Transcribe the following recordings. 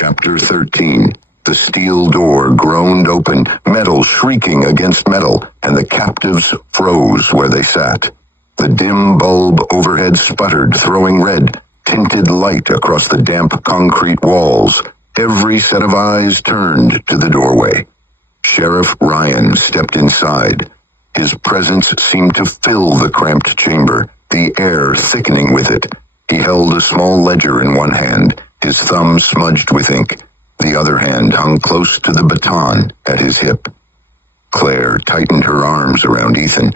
Chapter 13. The steel door groaned open, metal shrieking against metal, and the captives froze where they sat. The dim bulb overhead sputtered, throwing red, tinted light across the damp concrete walls. Every set of eyes turned to the doorway. Sheriff Ryan stepped inside. His presence seemed to fill the cramped chamber, the air thickening with it. He held a small ledger in one hand, his thumb smudged with ink. The other hand hung close to the baton at his hip. Claire tightened her arms around Ethan,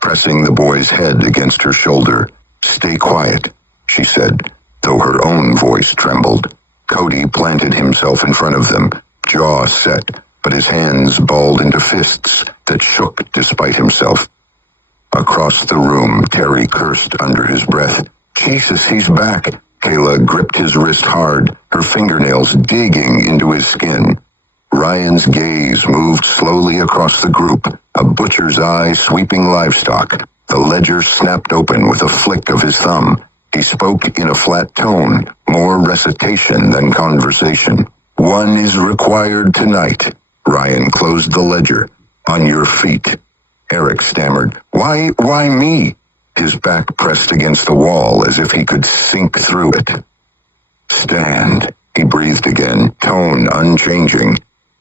pressing the boy's head against her shoulder. "Stay quiet," she said, though her own voice trembled. Cody planted himself in front of them, jaw set, but his hands balled into fists that shook despite himself. Across the room, Terry cursed under his breath. "Jesus, he's back." Kayla gripped his wrist hard, her fingernails digging into his skin. Ryan's gaze moved slowly across the group, a butcher's eye sweeping livestock. The ledger snapped open with a flick of his thumb. He spoke in a flat tone, more recitation than conversation. "One is required tonight." Ryan closed the ledger. "On your feet." Eric stammered, Why me?" His back pressed against the wall as if he could sink through it. "Stand," he breathed again, tone unchanging.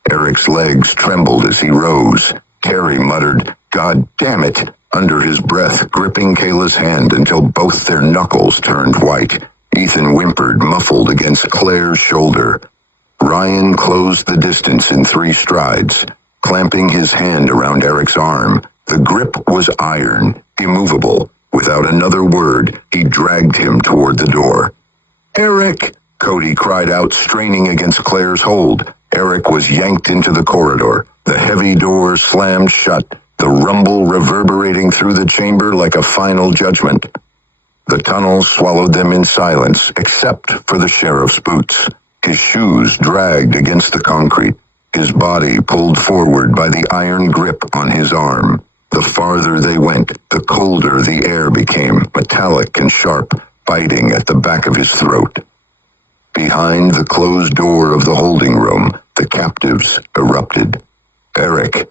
Eric's legs trembled as he rose. Terry muttered, "God damn it," under his breath, gripping Kayla's hand until both their knuckles turned white. Ethan whimpered, muffled against Claire's shoulder. Ryan closed the distance in 3 strides, clamping his hand around Eric's arm. The grip was iron, immovable. Without another word, he dragged him toward the door. "Eric!" Cody cried out, straining against Claire's hold. Eric was yanked into the corridor. The heavy door slammed shut, the rumble reverberating through the chamber like a final judgment. The tunnel swallowed them in silence, except for the sheriff's boots. His shoes dragged against the concrete, his body pulled forward by the iron grip on his arm. The farther they went, the colder the air became, metallic and sharp, biting at the back of his throat. Behind the closed door of the holding room, the captives erupted. "Eric!"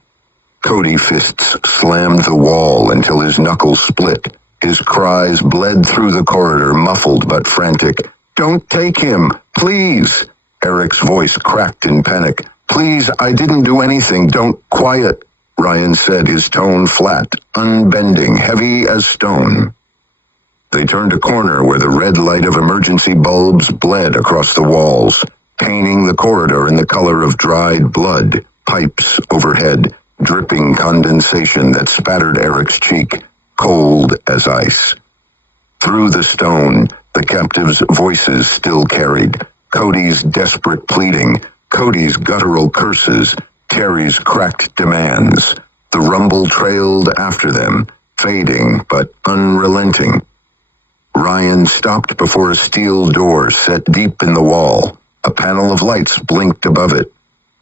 Cody fists slammed the wall until his knuckles split. His cries bled through the corridor, muffled but frantic. "Don't take him! Please!" Eric's voice cracked in panic. "Please, I didn't do anything. Don't..." "Quiet," Ryan said, his tone flat, unbending, heavy as stone. They turned a corner where the red light of emergency bulbs bled across the walls, painting the corridor in the color of dried blood. Pipes overhead, dripping condensation that spattered Eric's cheek, cold as ice. Through the stone, the captives' voices still carried. Cody's desperate pleading, Cody's guttural curses, Terry's cracked demands. The rumble trailed after them, fading but unrelenting. Ryan stopped before a steel door set deep in the wall. A panel of lights blinked above it,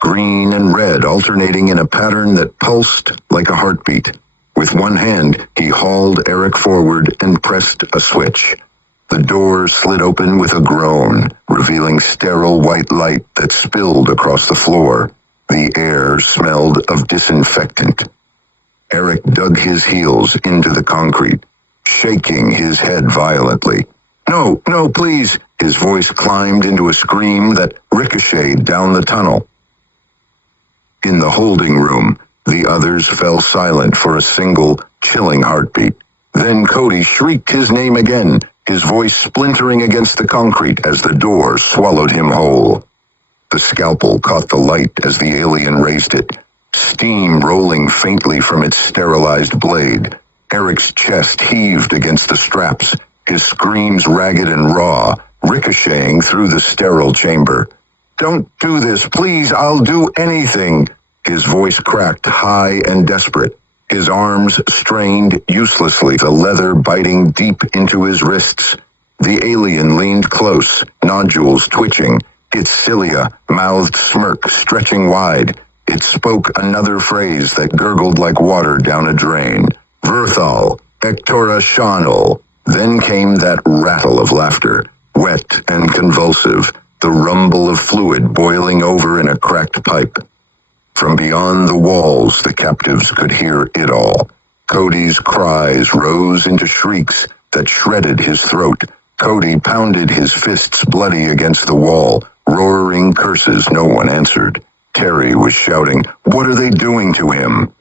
green and red alternating in a pattern that pulsed like a heartbeat. With one hand, he hauled Eric forward and pressed a switch. The door slid open with a groan, revealing sterile white light that spilled across the floor. The air smelled of disinfectant. Eric dug his heels into the concrete, shaking his head violently. "No, no, please!" His voice climbed into a scream that ricocheted down the tunnel. In the holding room, the others fell silent for a single, chilling heartbeat. Then Cody shrieked his name again, his voice splintering against the concrete as the door swallowed him whole. The scalpel caught the light as the alien raised it, steam rolling faintly from its sterilized blade. Eric's chest heaved against the straps, his screams ragged and raw, ricocheting through the sterile chamber. "Don't do this, please, I'll do anything." His voice cracked high and desperate. His arms strained uselessly, the leather biting deep into his wrists. The alien leaned close, nodules twitching, its cilia, mouthed smirk stretching wide. It spoke another phrase that gurgled like water down a drain. "Verthal, Ektora Shanal." Then came that rattle of laughter, wet and convulsive. the rumble of fluid boiling over in a cracked pipe. From beyond the walls, the captives could hear it all. Cody's cries rose into shrieks that shredded his throat. Cody pounded his fists bloody against the wall, roaring curses no one answered. Terry was shouting, "What are they doing to him?"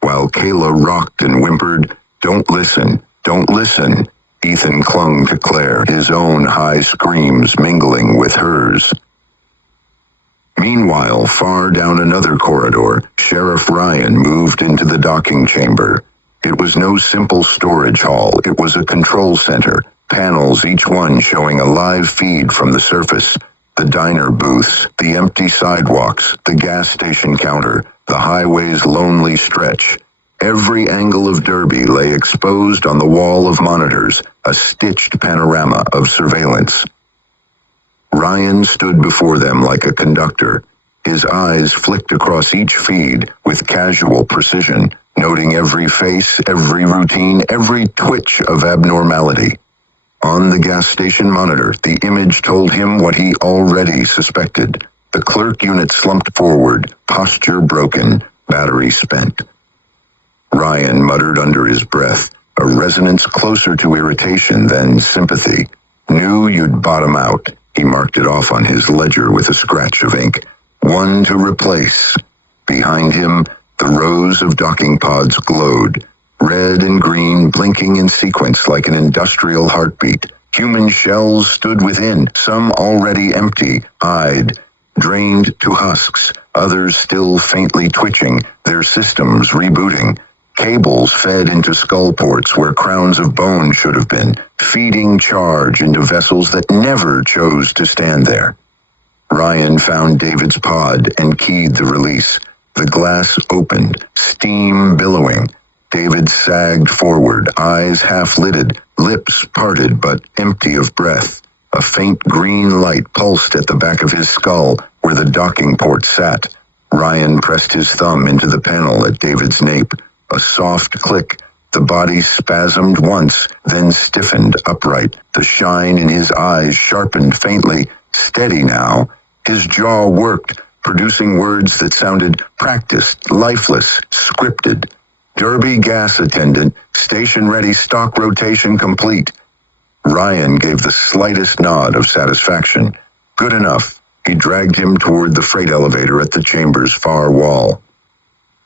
While Kayla rocked and whimpered, "Don't listen, don't listen," Ethan clung to Claire, his own high screams mingling with hers. Meanwhile, far down another corridor, Sheriff Ryan moved into the docking chamber. It was no simple storage hall, it was a control center, panels each one showing a live feed from the surface. The diner booths, the empty sidewalks, the gas station counter, the highway's lonely stretch. Every angle of Derbie lay exposed on the wall of monitors, a stitched panorama of surveillance. Ryan stood before them like a conductor. His eyes flicked across each feed with casual precision, noting every face, every routine, every twitch of abnormality. On the gas station monitor, the image told him what he already suspected. The clerk unit slumped forward, posture broken, battery spent. Ryan muttered under his breath, a resonance closer to irritation than sympathy. "Knew you'd bottom out." He marked it off on his ledger with a scratch of ink. "One to replace." Behind him, the rows of docking pods glowed, red and green blinking in sequence like an industrial heartbeat. Human shells stood within, some already empty, eyed, drained to husks, others still faintly twitching, their systems rebooting. Cables fed into skull ports where crowns of bone should have been, feeding charge into vessels that never chose to stand there. Ryan found David's pod and keyed the release. The glass opened, steam billowing. David sagged forward, eyes half-lidded, lips parted but empty of breath. A faint green light pulsed at the back of his skull, where the docking port sat. Ryan pressed his thumb into the panel at David's nape. A soft click. The body spasmed once, then stiffened upright. The shine in his eyes sharpened faintly. Steady now. His jaw worked, producing words that sounded practiced, lifeless, scripted. "Derbie gas attendant, station ready, stock rotation complete." Ryan gave the slightest nod of satisfaction. Good enough. He dragged him toward the freight elevator at the chamber's far wall.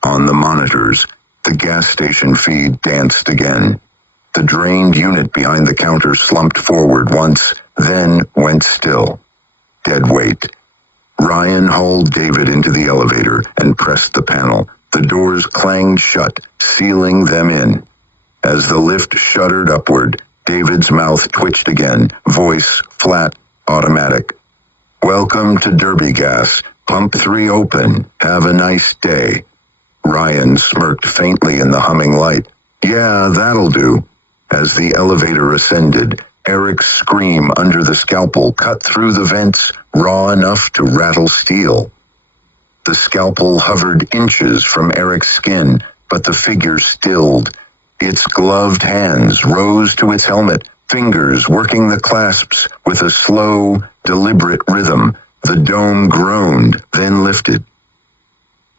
On the monitors, the gas station feed danced again. The drained unit behind the counter slumped forward once, then went still. Dead weight. Ryan hauled David into the elevator and pressed the panel. The doors clanged shut, sealing them in. As the lift shuddered upward, David's mouth twitched again, voice flat, automatic. "Welcome to Derbie Gas. Pump 3 open. Have a nice day." Ryan smirked faintly in the humming light. "Yeah, that'll do." As the elevator ascended, Eric's scream under the scalpel cut through the vents, raw enough to rattle steel. The scalpel hovered inches from Eric's skin, but the figure stilled. Its gloved hands rose to its helmet, fingers working the clasps with a slow, deliberate rhythm. The dome groaned, then lifted.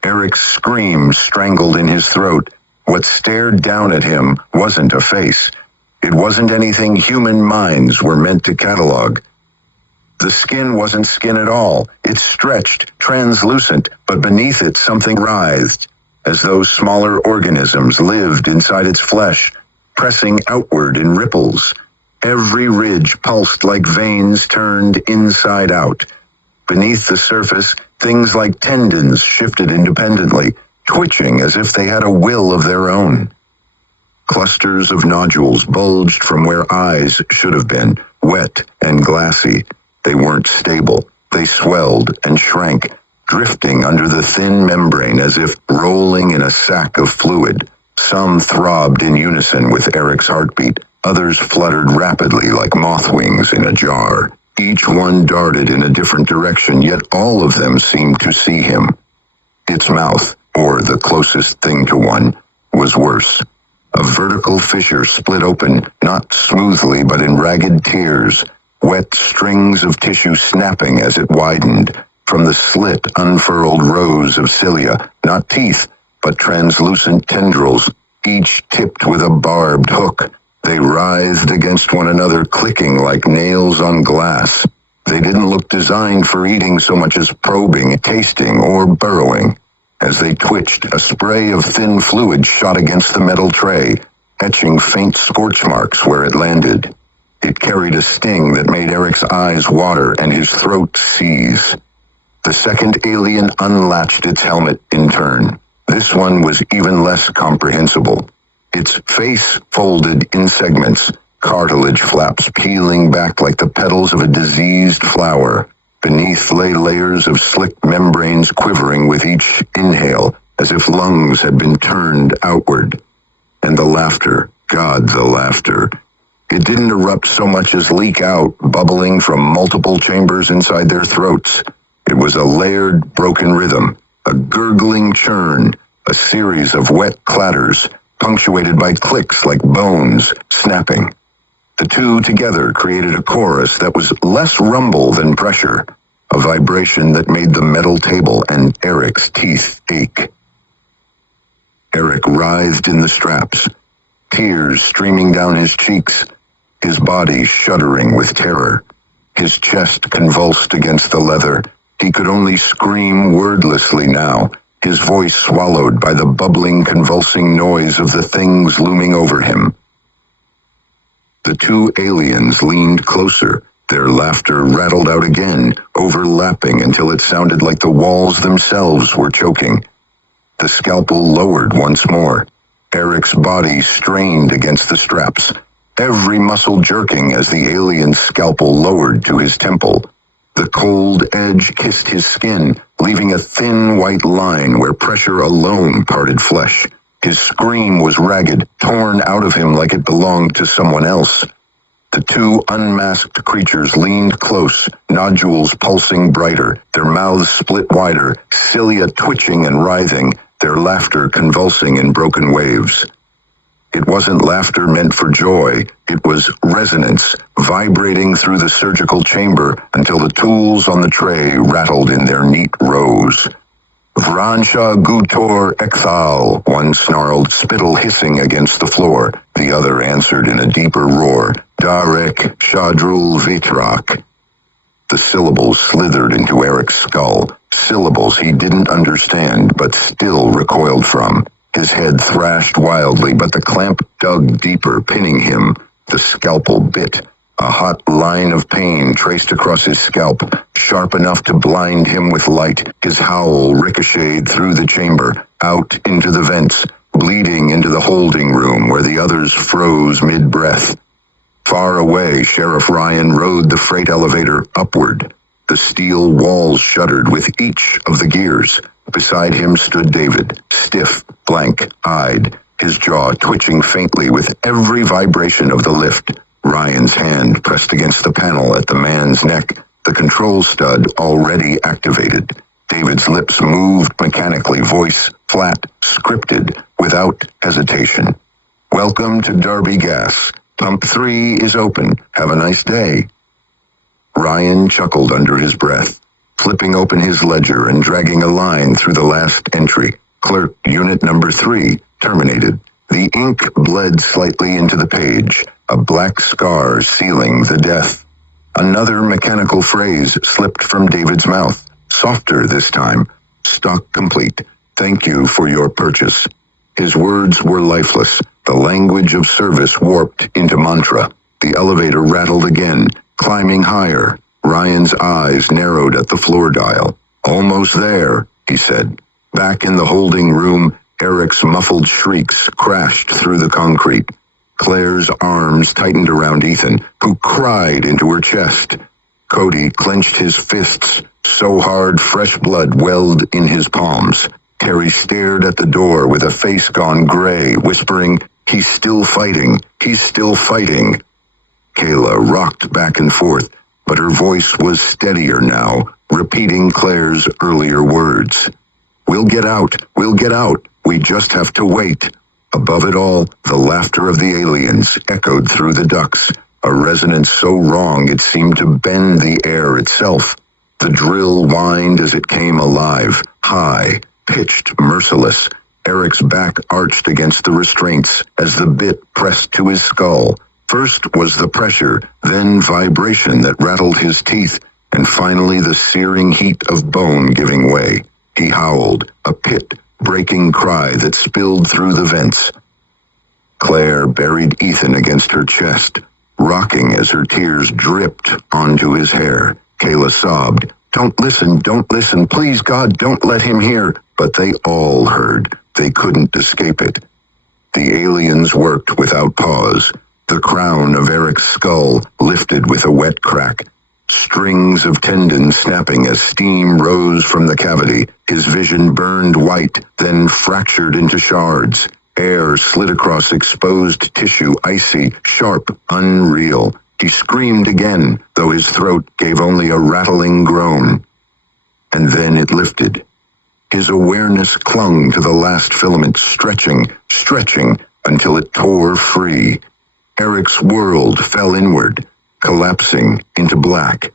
Eric's scream strangled in his throat. What stared down at him wasn't a face. It wasn't anything human minds were meant to catalog. The skin wasn't skin at all. It stretched, translucent, but beneath it something writhed, as though smaller organisms lived inside its flesh, pressing outward in ripples. Every ridge pulsed like veins turned inside out. Beneath the surface, things like tendons shifted independently, twitching as if they had a will of their own. Clusters of nodules bulged from where eyes should have been, wet and glassy. They weren't stable. They swelled and shrank, drifting under the thin membrane as if rolling in a sack of fluid. Some throbbed in unison with Eric's heartbeat. Others fluttered rapidly like moth wings in a jar. Each one darted in a different direction, yet all of them seemed to see him. Its mouth, or the closest thing to one, was worse. A vertical fissure split open, not smoothly but in ragged tears. wet strings of tissue snapping as it widened. From the slit unfurled rows of cilia, not teeth, but translucent tendrils, each tipped with a barbed hook. They writhed against one another, clicking like nails on glass. They didn't look designed for eating so much as probing, tasting, or burrowing. As they twitched, a spray of thin fluid shot against the metal tray, etching faint scorch marks where it landed. It carried a sting that made Eric's eyes water and his throat seize. The second alien unlatched its helmet in turn. This one was even less comprehensible. Its face folded in segments, cartilage flaps peeling back like the petals of a diseased flower. Beneath lay layers of slick membranes quivering with each inhale, as if lungs had been turned outward. And the laughter, God, the laughter. It didn't erupt so much as leak out, bubbling from multiple chambers inside their throats. It was a layered, broken rhythm, a gurgling churn, a series of wet clatters, punctuated by clicks like bones snapping. The two together created a chorus that was less rumble than pressure, a vibration that made the metal table and Eric's teeth ache. Eric writhed in the straps, tears streaming down his cheeks, his body shuddering with terror. His chest convulsed against the leather. He could only scream wordlessly now, his voice swallowed by the bubbling, convulsing noise of the things looming over him. The two aliens leaned closer. Their laughter rattled out again, overlapping until it sounded like the walls themselves were choking. The scalpel lowered once more. Eric's body strained against the straps, every muscle jerking as the alien's scalpel lowered to his temple. The cold edge kissed his skin, leaving a thin white line where pressure alone parted flesh. His scream was ragged, torn out of him like it belonged to someone else. The two unmasked creatures leaned close, nodules pulsing brighter, their mouths split wider, cilia twitching and writhing, their laughter convulsing in broken waves. It wasn't laughter meant for joy. It was resonance, vibrating through the surgical chamber until the tools on the tray rattled in their neat rows. Vransha Gutor Ekthal, one snarled, spittle hissing against the floor. The other answered in a deeper roar, Darek Shadrul Vitrak. The syllables slithered into Eric's skull, syllables he didn't understand but still recoiled from. His head thrashed wildly, but the clamp dug deeper, pinning him. The scalpel bit. A hot line of pain traced across his scalp, sharp enough to blind him with light. His howl ricocheted through the chamber, out into the vents, bleeding into the holding room where the others froze mid-breath. Far away, Sheriff Ryan rode the freight elevator upward. The steel walls shuddered with each of the gears. Beside him stood David, stiff, blank-eyed, his jaw twitching faintly with every vibration of the lift. Ryan's hand pressed against the panel at the man's neck, the control stud already activated. David's lips moved mechanically, voice flat, scripted, without hesitation. Welcome to Derbie Gas. Pump 3 is open. Have a nice day. Ryan chuckled under his breath, flipping open his ledger and dragging a line through the last entry. Clerk, unit number 3, terminated. The ink bled slightly into the page, a black scar sealing the death. Another mechanical phrase slipped from David's mouth, softer this time. Stock complete. Thank you for your purchase. His words were lifeless, the language of service warped into mantra. The elevator rattled again, climbing higher. Ryan's eyes narrowed at the floor dial. Almost there, he said. Back in the holding room, Eric's muffled shrieks crashed through the concrete. Claire's arms tightened around Ethan, who cried into her chest. Cody clenched his fists so hard fresh blood welled in his palms. Terry stared at the door with a face gone gray, whispering, "He's still fighting. He's still fighting." Kayla rocked back and forth, but her voice was steadier now, repeating Claire's earlier words. We'll get out. We just have to wait." Above it all, the laughter of the aliens echoed through the ducts, a resonance so wrong it seemed to bend the air itself. The drill whined as it came alive, high, pitched, merciless. Eric's back arched against the restraints as the bit pressed to his skull. First was the pressure, then vibration that rattled his teeth, and finally the searing heat of bone giving way. He howled, a pit-breaking cry that spilled through the vents. Claire buried Ethan against her chest, rocking as her tears dripped onto his hair. Kayla sobbed, don't listen, please God, don't let him hear." But they all heard. They couldn't escape it. The aliens worked without pause. The crown of Eric's skull lifted with a wet crack. Strings of tendons snapping as steam rose from the cavity. His vision burned white, then fractured into shards. Air slid across exposed tissue, icy, sharp, unreal. He screamed again, though his throat gave only a rattling groan. And then it lifted. His awareness clung to the last filament, stretching until it tore free. Eric's world fell inward, collapsing into black.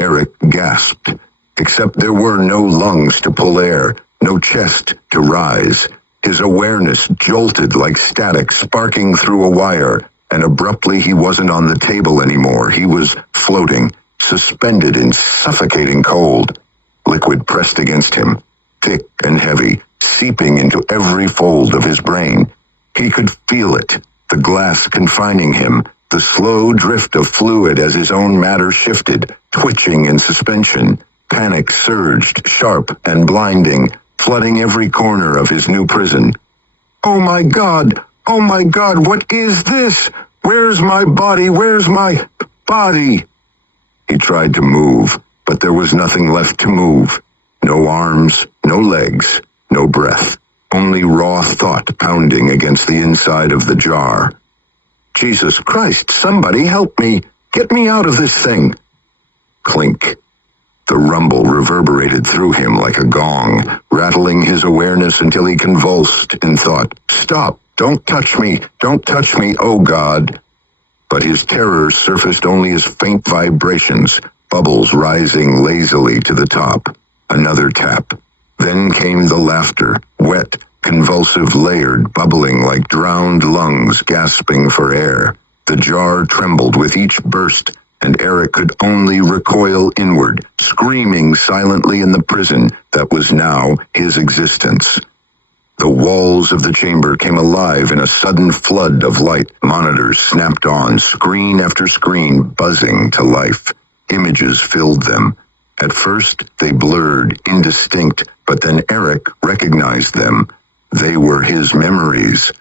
Eric gasped, except there were no lungs to pull air, no chest to rise. His awareness jolted like static sparking through a wire, and abruptly he wasn't on the table anymore. He was floating, suspended in suffocating cold. Liquid pressed against him, thick and heavy, seeping into every fold of his brain. He could feel it, the glass confining him, the slow drift of fluid as his own matter shifted, twitching in suspension. Panic surged, sharp and blinding, flooding every corner of his new prison. Oh my God, what is this? Where's my body? Where's my body? He tried to move, but there was nothing left to move. No arms, no legs, no breath. Only raw thought pounding against the inside of the jar. Jesus Christ, somebody help me! Get me out of this thing! Clink. The rumble reverberated through him like a gong, rattling his awareness until he convulsed in thought. Stop! Don't touch me! Don't touch me! Oh God! But his terror surfaced only as faint vibrations, bubbles rising lazily to the top. Another tap. Then came the laughter, wet, convulsive, layered, bubbling like drowned lungs gasping for air. The jar trembled with each burst, and Eric could only recoil inward, screaming silently in the prison that was now his existence. The walls of the chamber came alive in a sudden flood of light. Monitors snapped on, screen after screen buzzing to life. Images filled them. At first, they blurred, indistinct, but then Eric recognized them. They were his memories.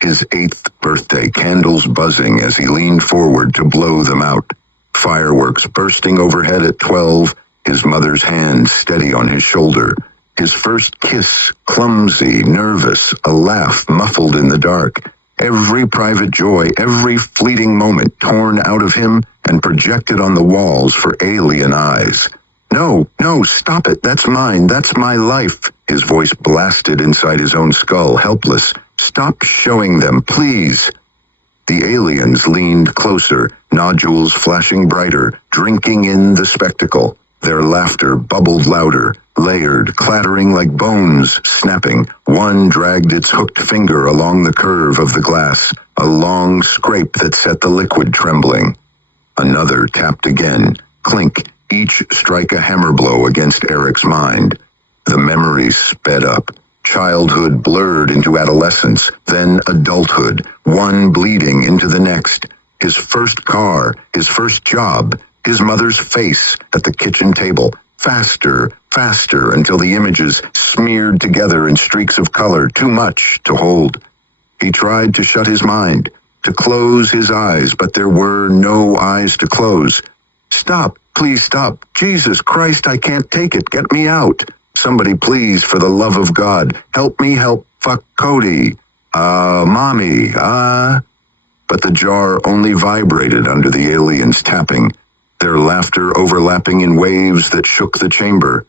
His 8th birthday, candles buzzing as he leaned forward to blow them out. Fireworks bursting overhead at 12, his mother's hand steady on his shoulder. His first kiss, clumsy, nervous, a laugh muffled in the dark. Every private joy, every fleeting moment torn out of him and projected on the walls for alien eyes. No, stop it, that's mine, that's my life. His voice blasted inside his own skull, helpless. Stop showing them, please. The aliens leaned closer, nodules flashing brighter, drinking in the spectacle. Their laughter bubbled louder, layered, clattering like bones, snapping. One dragged its hooked finger along the curve of the glass, a long scrape that set the liquid trembling. Another tapped again, clink, each strike a hammer blow against Eric's mind. The memories sped up. Childhood blurred into adolescence, then adulthood, one bleeding into the next. His first car, his first job, his mother's face at the kitchen table. Faster until the images smeared together in streaks of color, too much to hold. He tried to shut his mind, to close his eyes, but there were no eyes to close. Stop, please stop. Jesus Christ, I can't take it. Get me out. Somebody please, for the love of God, help me help fuck Cody. Mommy, But the jar only vibrated under the aliens' tapping, their laughter overlapping in waves that shook the chamber.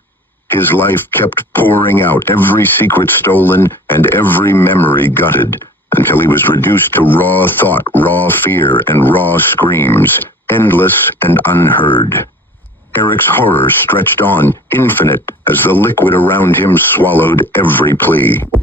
His life kept pouring out, every secret stolen and every memory gutted. until he was reduced to raw thought, raw fear, and raw screams, endless and unheard. Eric's horror stretched on, infinite, as the liquid around him swallowed every plea.